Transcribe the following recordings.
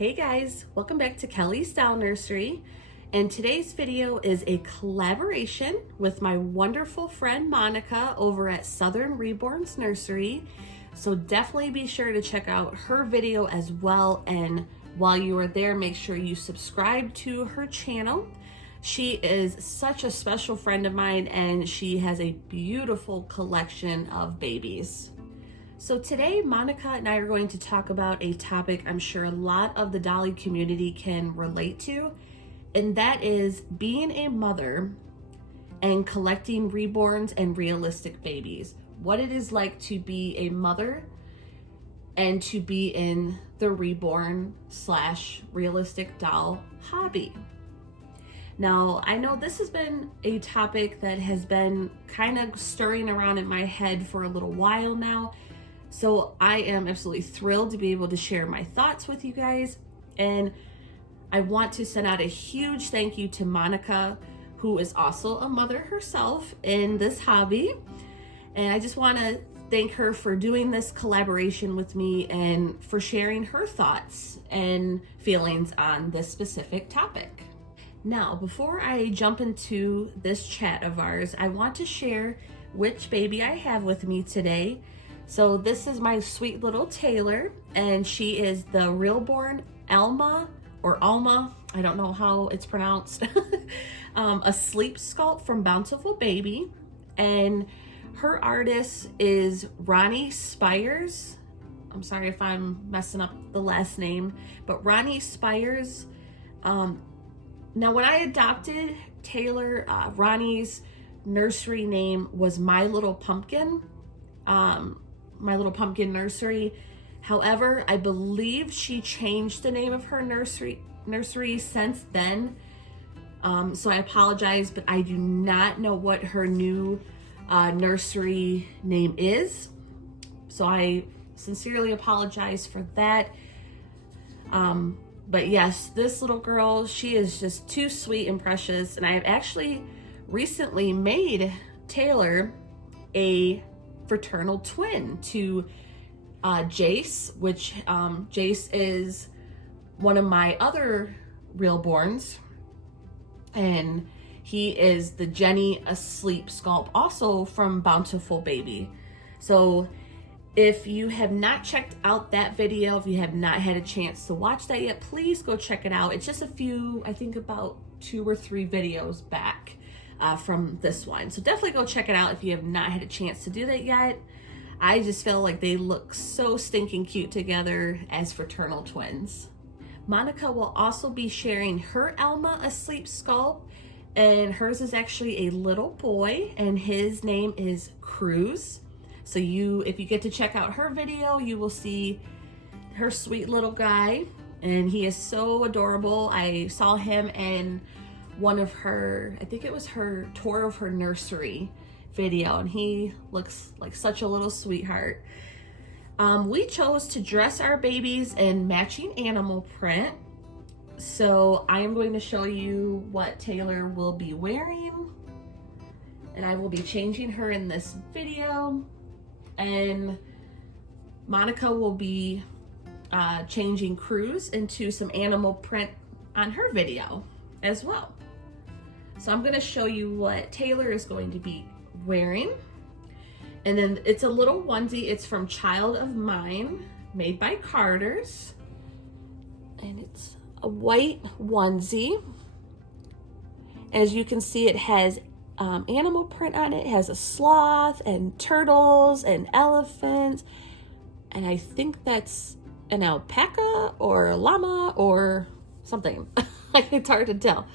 Hey guys, welcome back to Kelly's Style Nursery. And today's video is a collaboration with my wonderful friend Monica over at Southern Reborn's Nursery. So definitely be sure to check out her video as well. And while you are there, make sure you subscribe to her channel. She is such a special friend of mine and she has a beautiful collection of babies. So today, Monica and I are going to talk about a topic I'm sure a lot of the Dolly community can relate to, and that is being a mother and collecting reborns and realistic babies. What it is like to be a mother and to be in the reborn / realistic doll hobby. Now, I know this has been a topic that has been kind of stirring around in my head for a little while now. So I am absolutely thrilled to be able to share my thoughts with you guys. And I want to send out a huge thank you to Monica, who is also a mother herself in this hobby. And I just want to thank her for doing this collaboration with me and for sharing her thoughts and feelings on this specific topic. Now, before I jump into this chat of ours, I want to share which baby I have with me today. So this is my sweet little Taylor, and she is the Reborn Alma, I don't know how it's pronounced, a sleep sculpt from Bountiful Baby. And her artist is Ronnie Spires. I'm sorry if I'm messing up the last name, but Ronnie Spires. Now when I adopted Taylor, Ronnie's nursery name was My Little Pumpkin. My Little Pumpkin Nursery. However, I believe she changed the name of her nursery since then. So I apologize, but I do not know what her new nursery name is. So I sincerely apologize for that. But yes, this little girl, she is just too sweet and precious. And I have actually recently made Taylor a fraternal twin to Jace, which Jace is one of my other Reborns, and he is the Jenny Asleep sculpt, also from Bountiful Baby. So if you have not checked out that video, if you have not had a chance to watch that yet, please go check it out. It's just a few, I think about 2 or 3 videos back from this one. So definitely go check it out if you have not had a chance to do that yet. I just feel like they look so stinking cute together as fraternal twins. Monica will also be sharing her Alma Asleep sculpt, and hers is actually a little boy, and his name is Cruz. So if you get to check out her video, you will see her sweet little guy, and he is so adorable. I saw him in one of her, I think it was her tour of her nursery video, and he looks like such a little sweetheart. We chose to dress our babies in matching animal print. So I am going to show you what Taylor will be wearing, and I will be changing her in this video, and Monica will be changing Cruz into some animal print on her video as well. So I'm going to show you what Taylor is going to be wearing. And then it's a little onesie. It's from Child of Mine, made by Carter's. And it's a white onesie. As you can see, it has animal print on it. It has a sloth and turtles and elephants. And I think that's an alpaca or a llama or something. It's hard to tell.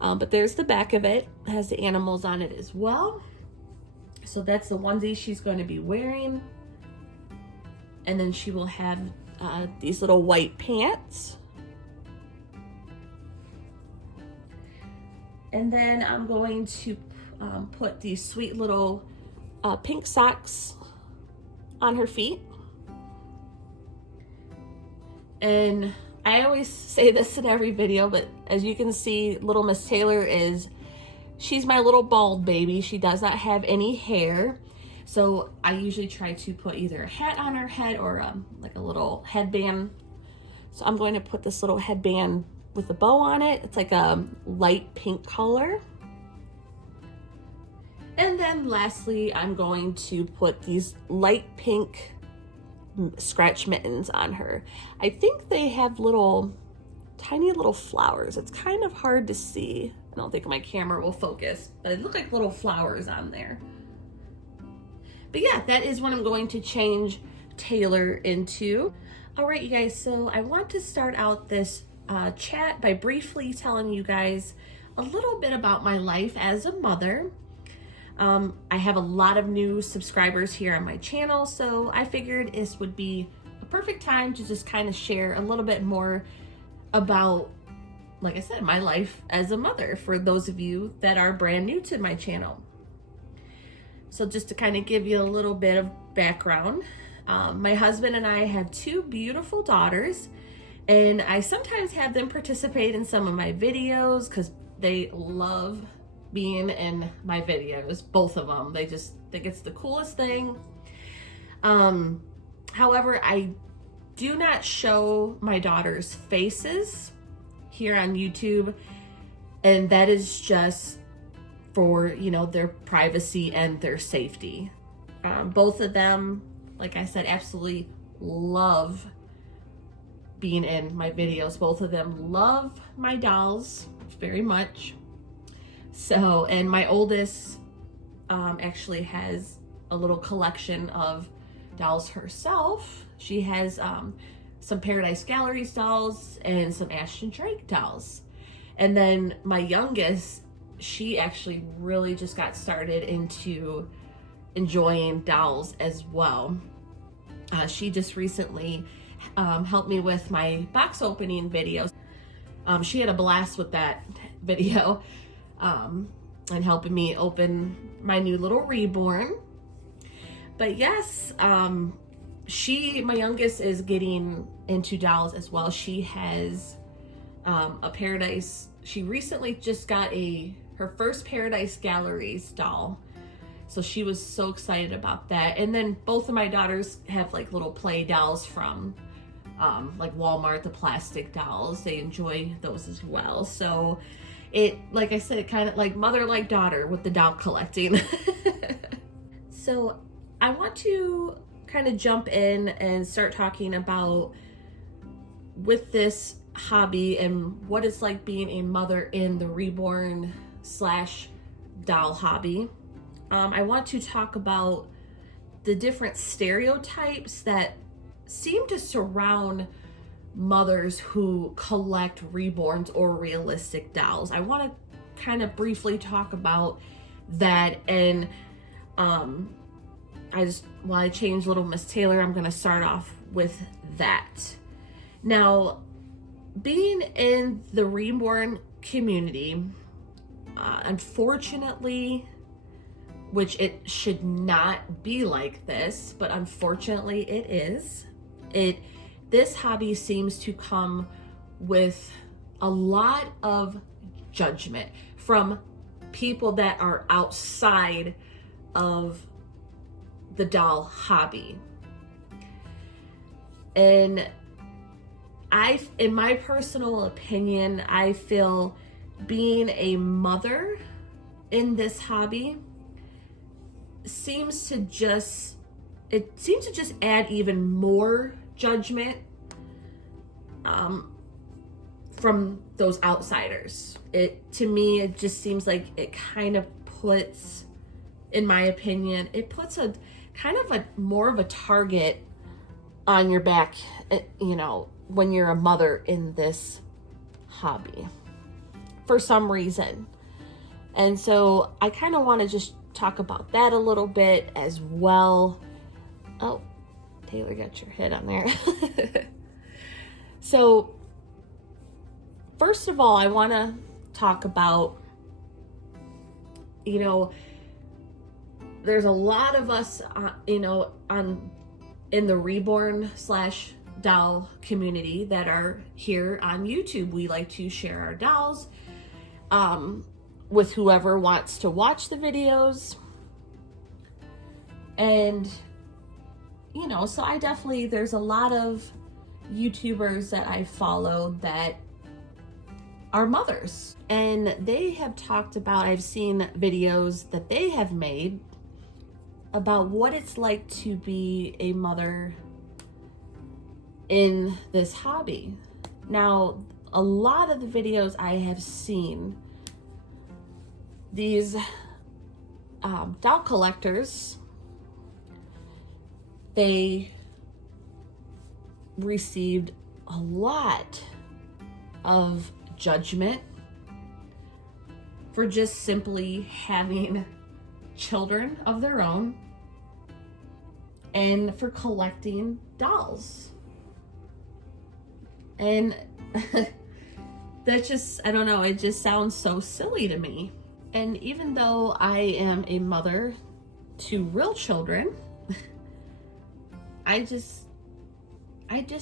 But there's the back of it. It has the animals on it as well. So that's the onesie she's going to be wearing. And then she will have these little white pants. And then I'm going to put these sweet little pink socks on her feet. And I always say this in every video, but as you can see, little Miss Taylor she's my little bald baby. She does not have any hair. So I usually try to put either a hat on her head or like a little headband So I'm going to put this little headband with a bow on it. It's like a light pink color. And then lastly, I'm going to put these light pink scratch mittens on her. I think they have tiny little flowers. It's kind of hard to see. I don't think my camera will focus, but it look like little flowers on there. But yeah, that is what I'm going to change Taylor into. All right, you guys, so I want to start out this chat by briefly telling you guys a little bit about my life as a mother. I have a lot of new subscribers here on my channel, so I figured this would be a perfect time to just kind of share a little bit more about, like I said, my life as a mother for those of you that are brand new to my channel. So just to kind of give you a little bit of background, my husband and I have 2 beautiful daughters, and I sometimes have them participate in some of my videos because they love being in my videos, both of them. They just think it's the coolest thing. However, I do not show my daughters' faces here on YouTube, and that is just for, you know, their privacy and their safety. Both of them, like I said, absolutely love being in my videos. Both of them love my dolls very much. So, and my oldest actually has a little collection of dolls herself. She has some Paradise Galleries dolls and some Ashton Drake dolls. And then my youngest, she actually really just got started into enjoying dolls as well. She just recently helped me with my box opening videos. She had a blast with that video and helping me open my new little Reborn. But yes, my youngest is getting into dolls as well. She has a Paradise. She recently just got her first Paradise Galleries doll. So she was so excited about that. And then both of my daughters have like little play dolls from like Walmart, the plastic dolls. They enjoy those as well. So it, like I said, it kind of like mother like daughter with the doll collecting. So I want to kind of jump in and start talking about with this hobby and what it's like being a mother in the Reborn / doll hobby. I want to talk about the different stereotypes that seem to surround mothers who collect reborns or realistic dolls. I want to kind of briefly talk about that, and while I change little Miss Taylor, I'm going to start off with that. Now, being in the Reborn community, unfortunately, which it should not be like this, but unfortunately it is. This hobby seems to come with a lot of judgment from people that are outside of the doll hobby. And in my personal opinion, I feel being a mother in this hobby seems to just add even more judgment from those outsiders. To me, it just seems like it kind of puts, in my opinion, it puts a kind of a more of a target on your back, you know, when you're a mother in this hobby for some reason. And so I kind of want to just talk about that a little bit as well. Oh, Taylor got your head on there. So first of all, I want to talk about, you know, there's a lot of us, you know, in the Reborn / doll community that are here on YouTube. We like to share our dolls with whoever wants to watch the videos. And, you know, so there's a lot of YouTubers that I follow that are mothers, and they have talked about, I've seen videos that they have made about what it's like to be a mother in this hobby. Now, a lot of the videos I have seen, these doll collectors, they received a lot of judgment for just simply having children of their own and for collecting dolls. And that just, I don't know, it just sounds so silly to me. And even though I am a mother to real children, I just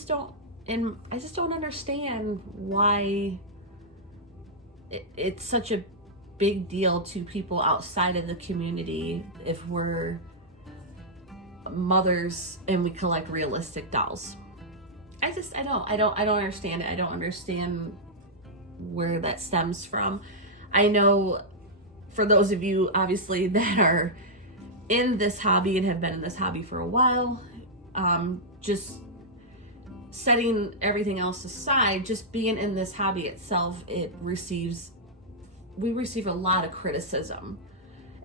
don't understand why it's such a big deal to people outside of the community if we're mothers and we collect realistic dolls. I don't understand it. I don't understand where that stems from. I know for those of you obviously that are in this hobby and have been in this hobby for a while, just setting everything else aside, just being in this hobby itself, we receive a lot of criticism.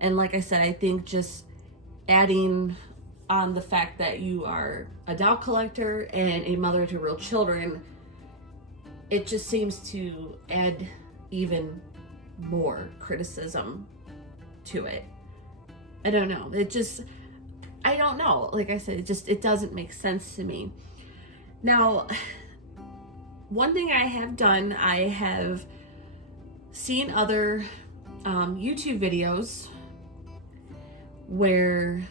And like I said, I think just adding on the fact that you are a doll collector and a mother to real children, it just seems to add even more criticism to it. I don't know. I don't know. Like I said, it doesn't make sense to me. Now, one thing I have done, I have seen other YouTube videos where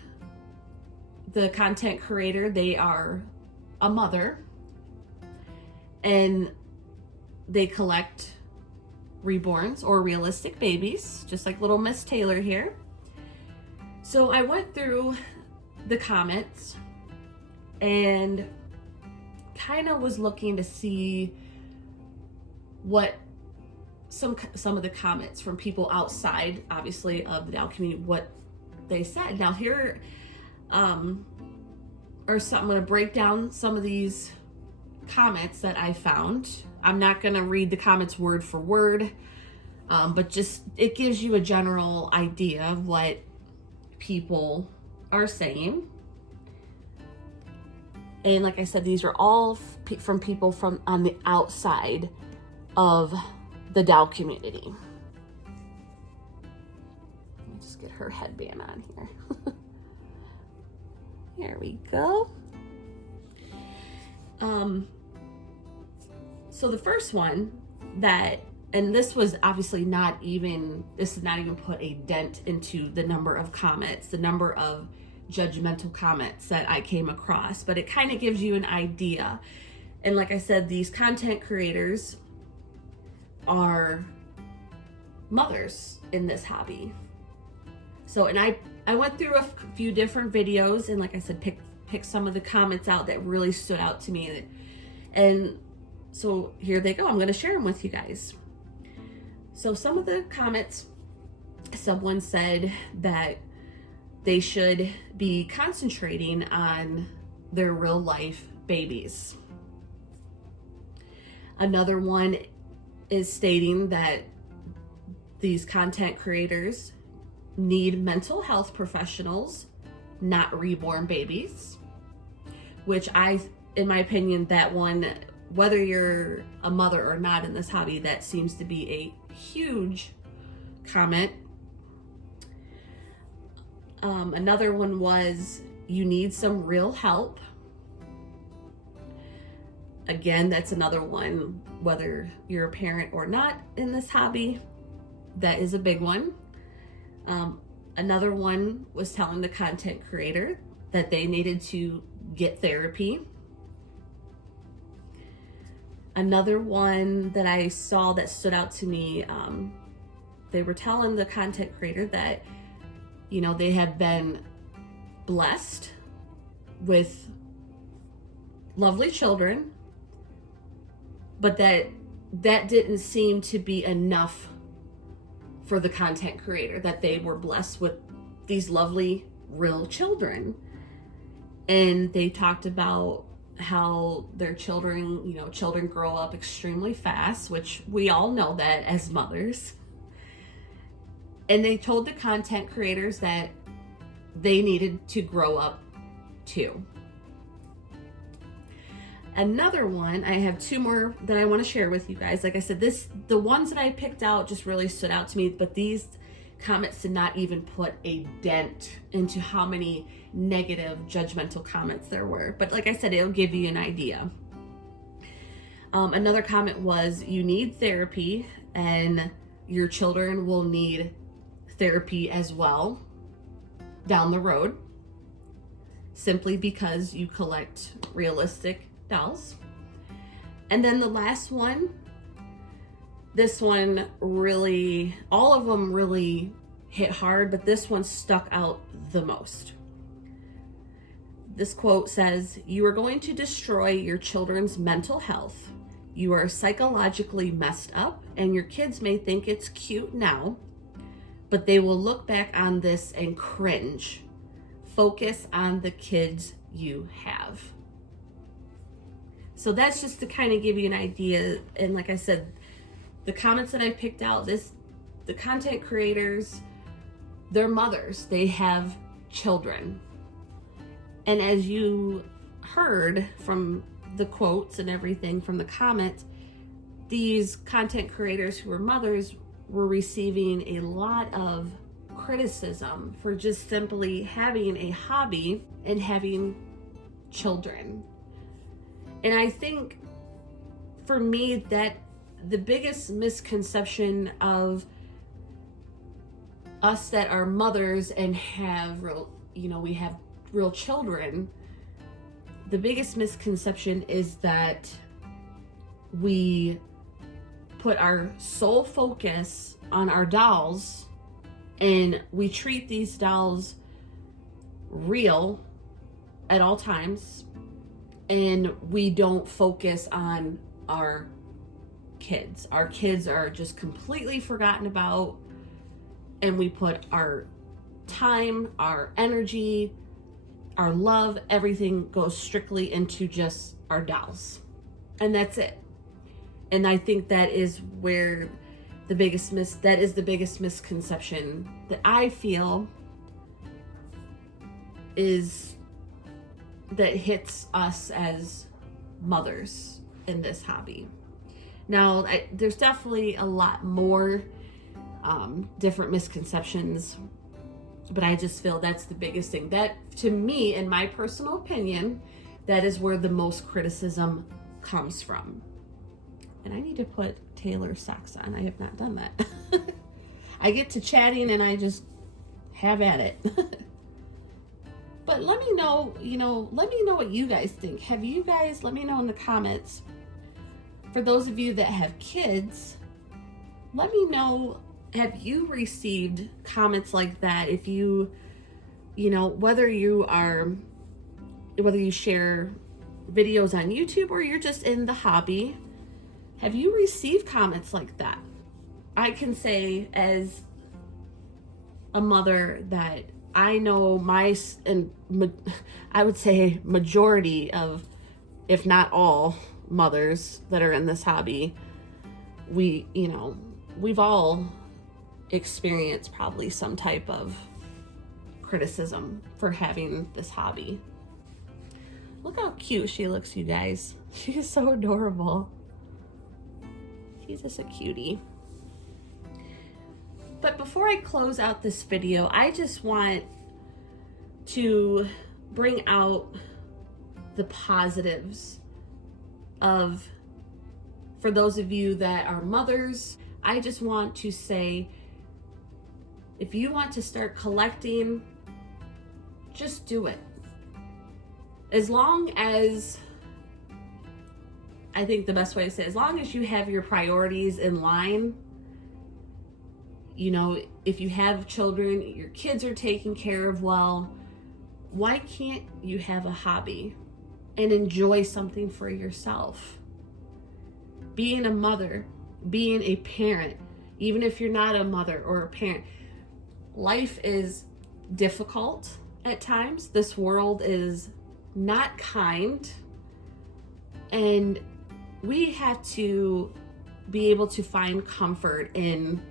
the content creator, they are a mother and they collect reborns or realistic babies, just like little Miss Taylor here. So I went through the comments and kind of was looking to see what some of the comments from people outside, obviously, of the doll community, what they said. Now here I'm going to break down some of these comments that I found. I'm not going to read the comments word for word, but just it gives you a general idea of what people are saying. And like I said, these are all from people from on the outside of the doll community. Let me just get her headband on here. There we go. So the first one that, and this was obviously this did not even put a dent into the number of comments, the number of judgmental comments that I came across, but it kind of gives you an idea. And like I said, these content creators are mothers in this hobby. So, and I went through a few different videos and like I said, pick some of the comments out that really stood out to me. And so here they go. I'm going to share them with you guys. So some of the comments, someone said that they should be concentrating on their real life babies. Another one is stating that these content creators need mental health professionals, not reborn babies, which in my opinion, that one, whether you're a mother or not in this hobby, that seems to be a huge comment. Another one was, you need some real help. Again, that's another one, whether you're a parent or not in this hobby, that is a big one. Another one was telling the content creator that they needed to get therapy. Another one that I saw that stood out to me, they were telling the content creator that, you know, they have been blessed with lovely children but that didn't seem to be enough for the content creator, that they were blessed with these lovely real children. And they talked about how their children, children grow up extremely fast, which we all know that as mothers. And they told the content creators that they needed to grow up too. Another one, I have two more that I want to share with you guys. Like I said, the ones that I picked out just really stood out to me, but these comments did not even put a dent into how many negative, judgmental comments there were. But like I said, it'll give you an idea. Another comment was, you need therapy and your children will need therapy as well down the road, simply because you collect realistic dolls. And then the last one, this one really, all of them really hit hard, but this one stuck out the most. This quote says, "You are going to destroy your children's mental health. You are psychologically messed up, and your kids may think it's cute now, but they will look back on this and cringe. Focus on the kids you have." So that's just to kind of give you an idea. And like I said, the comments that I picked out, the content creators, they're mothers. They have children. And as you heard from the quotes and everything from the comments, these content creators who were mothers were receiving a lot of criticism for just simply having a hobby and having children. And I think for me that the biggest misconception of us that are mothers and have real, we have real children, the biggest misconception is that we put our sole focus on our dolls and we treat these dolls real at all times, and we don't focus on our kids. Our kids are just completely forgotten about, and we put our time, our energy, our love, everything goes strictly into just our dolls. And that's it. And I think that is where the biggest misconception that I feel is that hits us as mothers in this hobby. Now, there's definitely a lot more different misconceptions, but I just feel that's the biggest thing. That, to me, in my personal opinion, that is where the most criticism comes from. And I need to put Taylor's socks on. I have not done that. I get to chatting and I just have at it. But let me know, let me know what you guys think. Let me know in the comments. For those of you that have kids, let me know, have you received comments like that? If you, whether you share videos on YouTube or you're just in the hobby, have you received comments like that? I can say as a mother that I know I would say majority of, if not all, mothers that are in this hobby, we've all experienced probably some type of criticism for having this hobby. Look how cute she looks, you guys. She is so adorable. She's just a cutie. But before I close out this video, I just want to bring out the positives of, for those of you that are mothers, I just want to say, if you want to start collecting, just do it. As long as, I think the best way to say it, as long as you have your priorities in line, if you have children, your kids are taken care of well, why can't you have a hobby and enjoy something for yourself? being a mother, being a parent, even if you're not a mother or a parent, life is difficult at times. This world is not kind, and we have to be able to find comfort in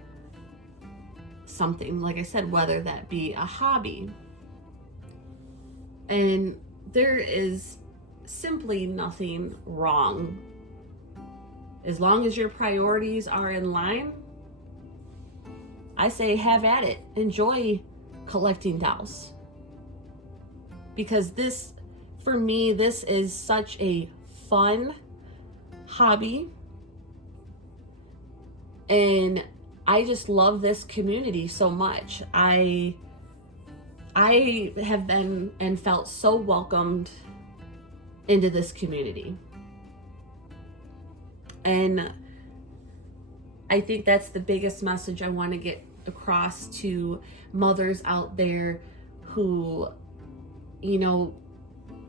something, like I said, whether that be a hobby. And there is simply nothing wrong. As long as your priorities are in line, I say have at it. Enjoy collecting dolls. Because this, for me, this is such a fun hobby. And I just love this community so much. I have been and felt so welcomed into this community. And I think that's the biggest message I want to get across to mothers out there who, you know,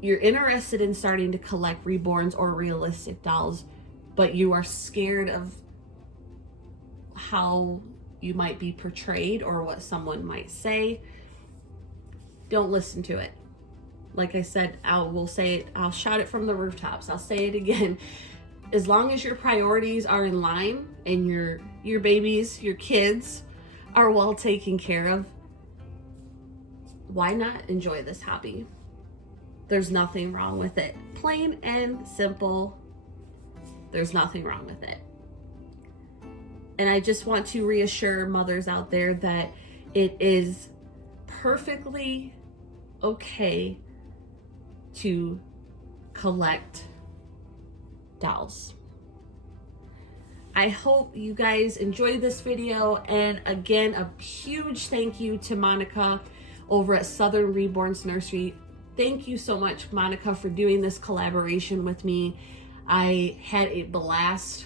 you're interested in starting to collect reborns or realistic dolls, but you are scared of how you might be portrayed or what someone might say. Don't listen to it. Like I said, I'll shout it from the rooftops. I'll say it again. As long as your priorities are in line and your babies, your kids are well taken care of, why not enjoy this hobby? There's nothing wrong with it. Plain and simple. There's nothing wrong with it. And I just want to reassure mothers out there that it is perfectly okay to collect dolls. I hope you guys enjoyed this video, and again, a huge thank you to Monica over at Southern Reborn's Nursery. Thank you so much, Monica, for doing this collaboration with me. I had a blast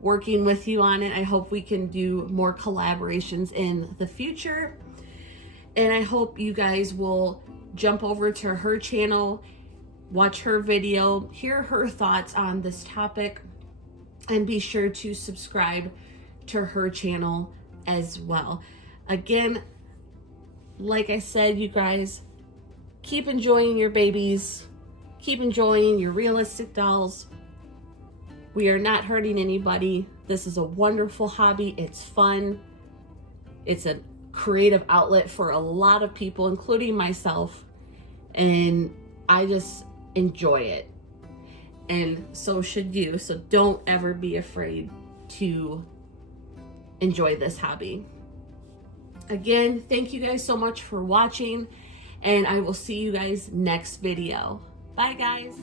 working with you on it. I hope we can do more collaborations in the future. And I hope you guys will jump over to her channel, watch her video, hear her thoughts on this topic, and be sure to subscribe to her channel as well. Again, like I said, you guys, keep enjoying your babies, keep enjoying your realistic dolls. We are not hurting anybody. This is a wonderful hobby. It's fun. It's a creative outlet for a lot of people, including myself. And I just enjoy it. And so should you. So don't ever be afraid to enjoy this hobby. Again, thank you guys so much for watching, and I will see you guys next video. Bye, guys.